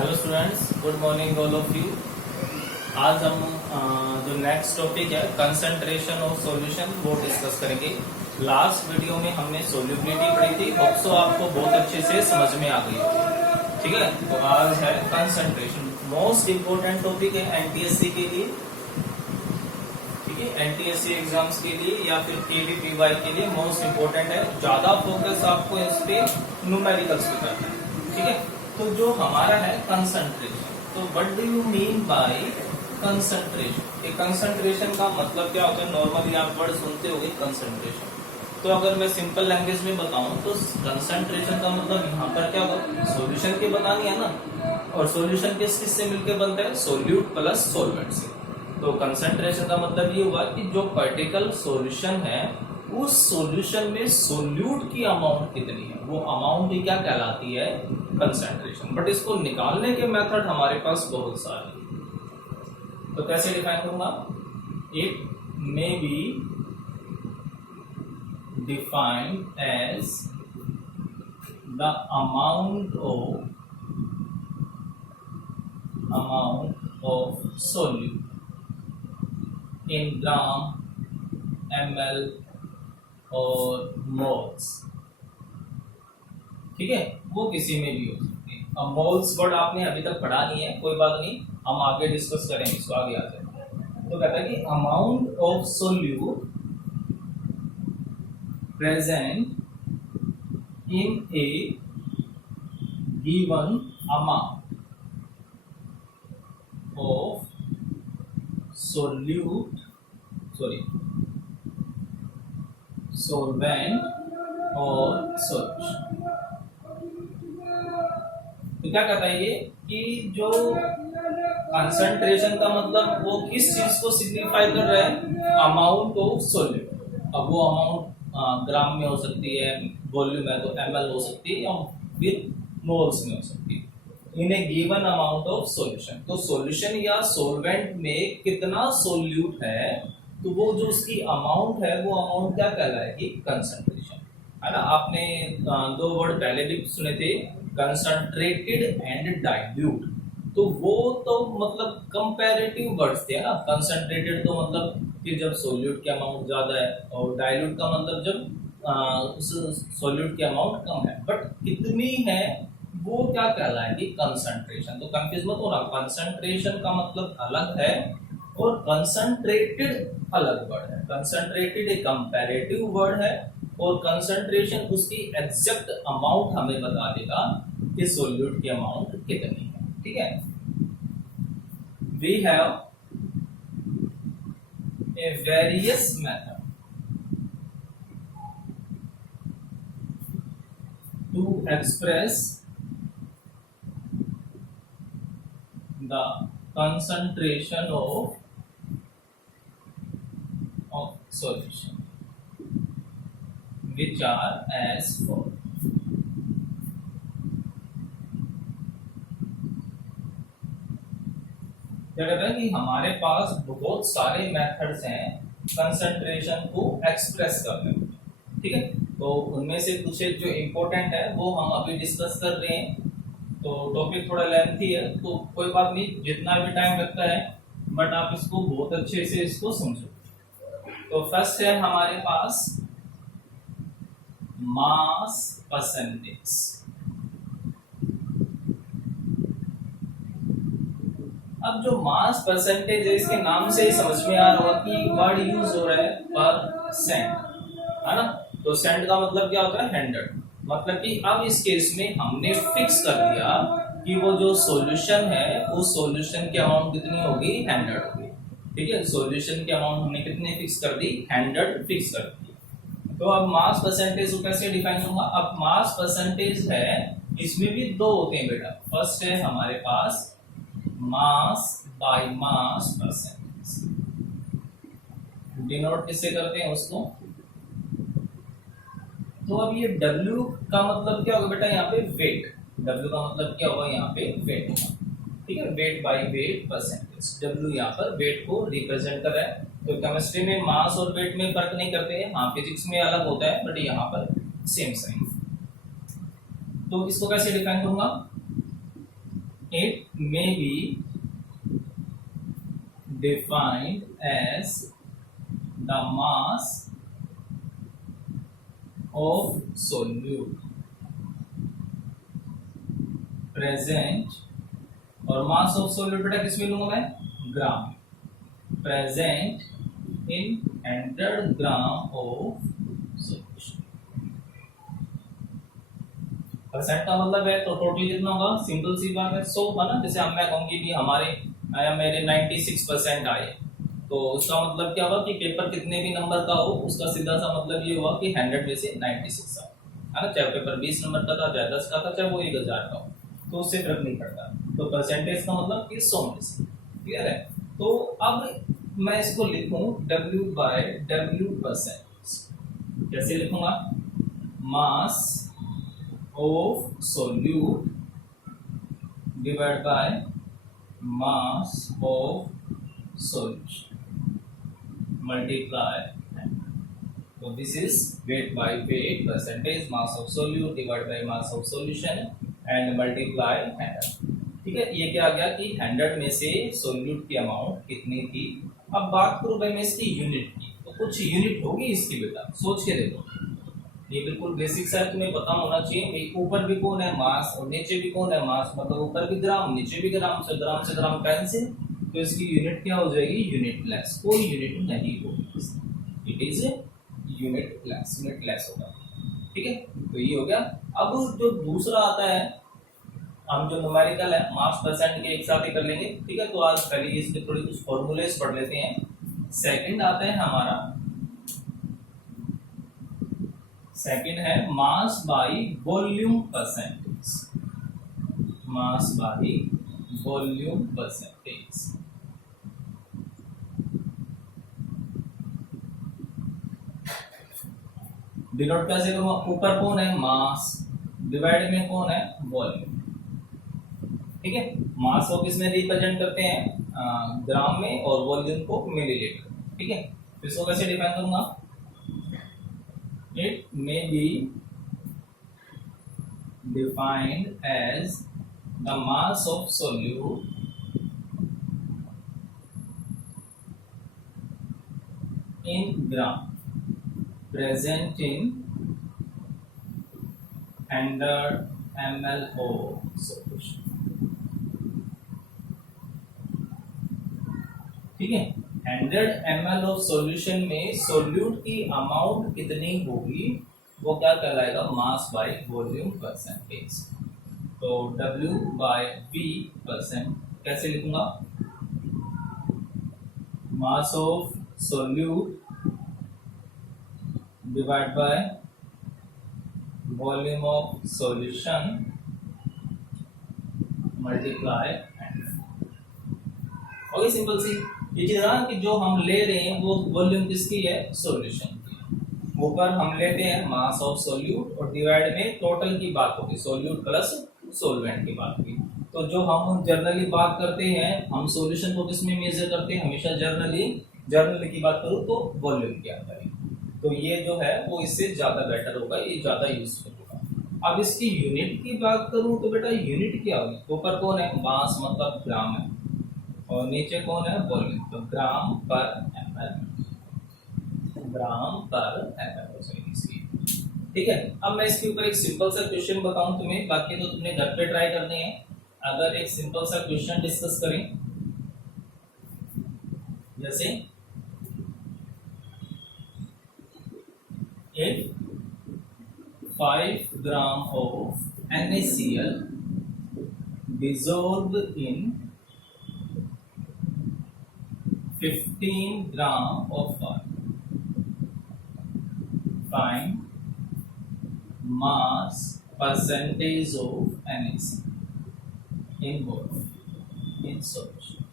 Hello students, good morning all of you. आज हम जो नेक्स्ट टॉपिक है कंसंट्रेशन ऑफ सॉल्यूशन वो डिस्कस करेंगे। लास्ट वीडियो में हमने सोल्यूबिलिटी पढ़ी थी, होप सो आपको बहुत अच्छे से समझ में आ गई होगी। ठीक है, तो आज है कंसंट्रेशन। मोस्ट इम्पोर्टेंट टॉपिक है एनटीएससी के लिए। ठीक है, एनटीएससी एग्जाम्स के लिए या फिर केवीपीवाई के लिए मोस्ट इम्पोर्टेंट है। ज्यादा फोकस आपको इस पे न्यूमेरिकल्स पे करना है। ठीक है, तो जो हमारा है कंसंट्रेशन, तो what do you mean by concentration? ये कंसंट्रेशन का मतलब क्या होता है? नॉर्मली आप वर्ड सुनते होंगे कंसंट्रेशन। तो अगर मैं सिंपल लैंग्वेज में बताऊं तो कंसंट्रेशन का मतलब यहाँ पर क्या होगा? सॉल्यूशन के बतानी है ना, और सॉल्यूशन किस से मिलकर बनता है? सोल्यूट प्लस सॉल्वेंट से। तो कंसंट्रेशन का मतलब ये हुआ कि जो पर्टिकुलर सॉल्यूशन है उस सॉल्यूशन में सोल्यूट की अमाउंट कितनी है, वो अमाउंट ही क्या कहलाती है? कंसंट्रेशन। बट इसको निकालने के मेथड हमारे पास बहुत सारे हैं। तो कैसे डिफाइन करूंगा? It may be defined as the amount of solute in gram, ml और मोल्स। ठीक है, वो किसी में भी हो सकती है। अब मोल्स वर्ड आपने अभी तक पढ़ा नहीं है, कोई बात नहीं, हम आगे डिस्कस करेंगे, इसको आगे आ जाए। तो कहता है कि amount of solute present in A given amount of solvent और solution। तो क्या कहता है ये कि जो कंसंट्रेशन का मतलब वो किस चीज को सिग्निफाई कर रहा है? Amount of solute. अब वो अमाउंट ग्राम में हो सकती है, वॉल्यूम है तो ml हो सकती है, या फिर मोल्स में हो सकती है। इन ए गिवन अमाउंट ऑफ सॉल्यूशन, तो सॉल्यूशन या सॉल्वेंट में कितना सोल्यूट है, तो वो जो उसकी अमाउंट है वो अमाउंट क्या कहलाएगी? कंसंट्रेशन। है ना, आपने दो वर्ड पहले भी सुने थे, कंसंट्रेटेड एंड डाइल्यूट। तो वो तो मतलब कंपैरेटिव वर्ड्स थे ना। कंसंट्रेटेड तो मतलब कि जब सोल्यूट की अमाउंट ज्यादा है, और डाइल्यूट का मतलब जब उस सोल्यूट की अमाउंट कम है। बट कितनी है वो क्या कहलाएगी? कंसंट्रेशन। तो कंफ्यूज मत होना, कंसंट्रेशन का मतलब अलग है और कंसंट्रेटेड अलग वर्ड है। कंसंट्रेटेड एक कंपैरेटिव वर्ड है, और कंसंट्रेशन उसकी एग्जैक्ट अमाउंट हमें बता देगा कि सोल्यूट की अमाउंट कितनी है। ठीक है, we have a various method to express the concentration of solution, which are as follows। क्या कहता है कि हमारे पास बहुत सारे मेथड्स हैं कंसंट्रेशन को एक्सप्रेस करने में। ठीक है, तो उनमें से कुछ एक जो इम्पोर्टेंट है वो हम अभी डिस्कस कर रहे हैं। तो टॉपिक थोड़ा लेंथी है, तो कोई बात नहीं, जितना भी टाइम लगता है, बट आप इसको बहुत अच्छे से इसको समझो। तो फर्स्ट है हमारे पास मास परसेंटेज। अब जो मास परसेंटेज है, इसके नाम से ही समझ में आ रहा होगा कि वर्ड यूज हो रहा है परसेंट, है ना। तो सेंट का मतलब क्या होता है? 100। मतलब कि अब इस केस में हमने फिक्स कर दिया कि वो जो सॉल्यूशन है उस सॉल्यूशन की अमाउंट कितनी होगी? 100 होगी। ठीक है, सॉल्यूशन की अमाउंट हमने कितने फिक्स कर दी? 100 फिक्स कर दी। तो अब मास परसेंटेज को कैसे डिफाइन करूंगा? अब मास परसेंटेज है, इसमें भी दो होते हैं बेटा। फर्स्ट है हमारे पास mass by mass percentage. Denote किससे करते हैं उसको? तो अब ये W का मतलब क्या होगा बेटा? यहाँ पे वेट। W का मतलब क्या होगा? यहाँ पे वेट होगा। ठीक है, wait by weight percentage. W यहाँ पर वेट को रिप्रेजेंट कर रहा है। तो केमिस्ट्री में मास और वेट में फर्क नहीं करते हैं, हाँ फिजिक्स में अलग होता है, बट यहाँ पर सेम साइन। तो इसको कैसे डिफाइन करूंगा? It may be defined as the mass of solute present, और मास ऑफ सोल्यूट बेटा किस में लूंगा मैं, gram, present in 100 gram of solution. Percent का मतलब है तो टोटल कितना होगा, सिंपल सी बात है 100 है ना। जैसे हम मैं कहूंगी भी हमारे या मेरे 96% आए, तो उसका मतलब क्या हुआ कि पेपर कितने भी नंबर का हो उसका सीधा सा मतलब ये हुआ कि 100 में से 96 आए, है ना। चाहे पेपर 20 नंबर का था, चाहे 10 का था, चाहे वो 1000 का हो, तो उससे फर्क नहीं पड़ता। तो परसेंटेज का मतलब कि 100 में से, क्लियर है। तो अब मैं इसको लिखूं W बाय W परसेंट, कैसे लिखूंगा, mass of solute divide by mass of solution multiply, तो this is weight by weight percentage mass of solute divide by mass of solution and multiply 100। ठीक है, ये क्या आ गया कि 100 में से सोल्यूट की अमाउंट कितनी थी। अब बात करूं भाई मैं इसकी यूनिट की, तो कुछ यूनिट होगी इसकी बेटा, सोच के देखो, ये बिल्कुल बेसिक सा है, तुम्हें पता होना चाहिए। ऊपर भी कौन है, मास, और नीचे भी कौन है, मास, मतलब ऊपर भी ग्राम नीचे भी ग्राम, से ग्राम कैंसिल, तो इसकी यूनिट क्या हो जाएगी, यूनिट लेस, कोई यूनिट नहीं होगी, इट इज यूनिट लेस होगा। ठीक है, तो ये हो गया। अब जो दूसरा आता है, हम जो न्यूमेरिकल है मास परसेंट के एक साथ ही कर लेंगे। ठीक है, तो आज पहले इसके थोड़ी कुछ फॉर्मूलेस पढ़ लेते हैं। सेकंड आता है हमारा, सेकंड है mass by volume percentage, mass by volume percentage. Denote कैसे करूंगा, ऊपर कौन है, मास, डिवाइड में कौन है, वॉल्यूम। ठीक है, मास को किसमें रिप्रेजेंट करते हैं, ग्राम में, और वॉल्यूम को मिलीलीटर। ठीक है, तो इसको कैसे डिफाइन करूंगा, it may be defined as the mass of solute in gram present in 100 ml of solution। ठीक है, 100 ml ऑफ सॉल्यूशन में सोल्यूट की अमाउंट कितनी होगी, वो क्या कहलाएगा, मास बाय वॉल्यूम परसेंटेज। तो W बाय V परसेंट कैसे लिखूंगा, mass of solute divide by volume of solution multiply. Okay, simple सी ये चीज ना कि जो हम ले रहे हैं वो वॉल्यूम किसकी है, सॉल्यूशन की। ऊपर हम लेते हैं मास ऑफ सोल्यूट, और डिवाइड में टोटल की बात होगी, सोल्यूट प्लस सोलवेंट की बात की। तो जो हम जनरली बात करते हैं, हम सॉल्यूशन को किसमें मेजर करते हैं, हमेशा जर्नली की बात करूं तो वॉल्यूम के अंदर ही। तो ये जो है वो इससे ज्यादा बेटर होगा, ये ज्यादा यूजफुल होगा। अब इसकी यूनिट की बात करूं तो बेटा यूनिट क्या होगी, ऊपर कौन है, मास मतलब ग्राम है, और नीचे कौन है, वॉल्यूम, तो ग्राम पर ml, ग्राम पर ml हो जाएगी इसकी। ठीक है, अब मैं इसके ऊपर एक सिंपल सा क्वेश्चन बताऊं तुम्हें, बाकी तो तुमने घर पे ट्राई करने हैं। अगर एक सिंपल सा क्वेश्चन डिस्कस करें, जैसे if 5 gram of NaCl dissolved in 15 gram of water, find mass percentage of NaCl in both in solution।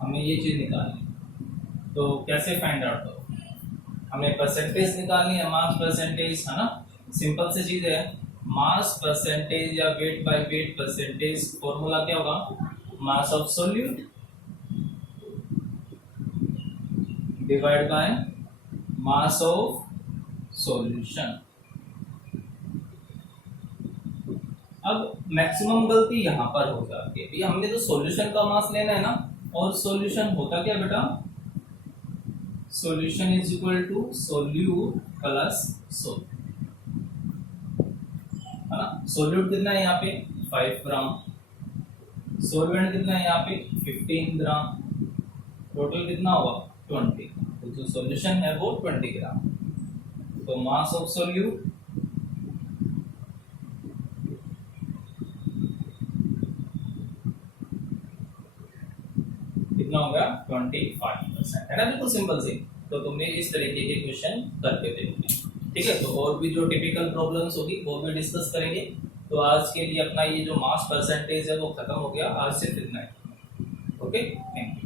हमें ये चीज निकालनी, तो कैसे फाइंड आउट करो, हमें परसेंटेज निकालनी है, मास परसेंटेज, है ना। सिंपल सी चीज है, मास परसेंटेज या wait by weight percentage, formula क्या होगा, मास of solute divide by mass of solution अब मैक्सिमम गलती यहाँ पर हो जाती है भैया, हमने तो सॉल्यूशन का मास लेना है ना, और सॉल्यूशन होता क्या बेटा, solution is equal to solute plus sol, है ना। सोल्यूट कितना है यहाँ पे 5 ग्राम, सॉल्वेंट कितना है यहाँ पे 15 ग्राम, टोटल कितना होगा 20, तो जो सॉल्यूशन है वो 20 ग्राम। तो मास ऑफ सोल्यूट कितना होगा 25%, है ना, बिल्कुल सिंपल सी। तो तुमने इस तरीके के क्वेश्चन करके देखने, ठीक है। तो और भी जो टिपिकल प्रॉब्लम्स होगी वो भी डिस्कस करेंगे। तो आज के लिए अपना ये जो मास परसेंटेज है वो खत्म हो गया, आज सिर्फ इतना ही। Okay, thank you.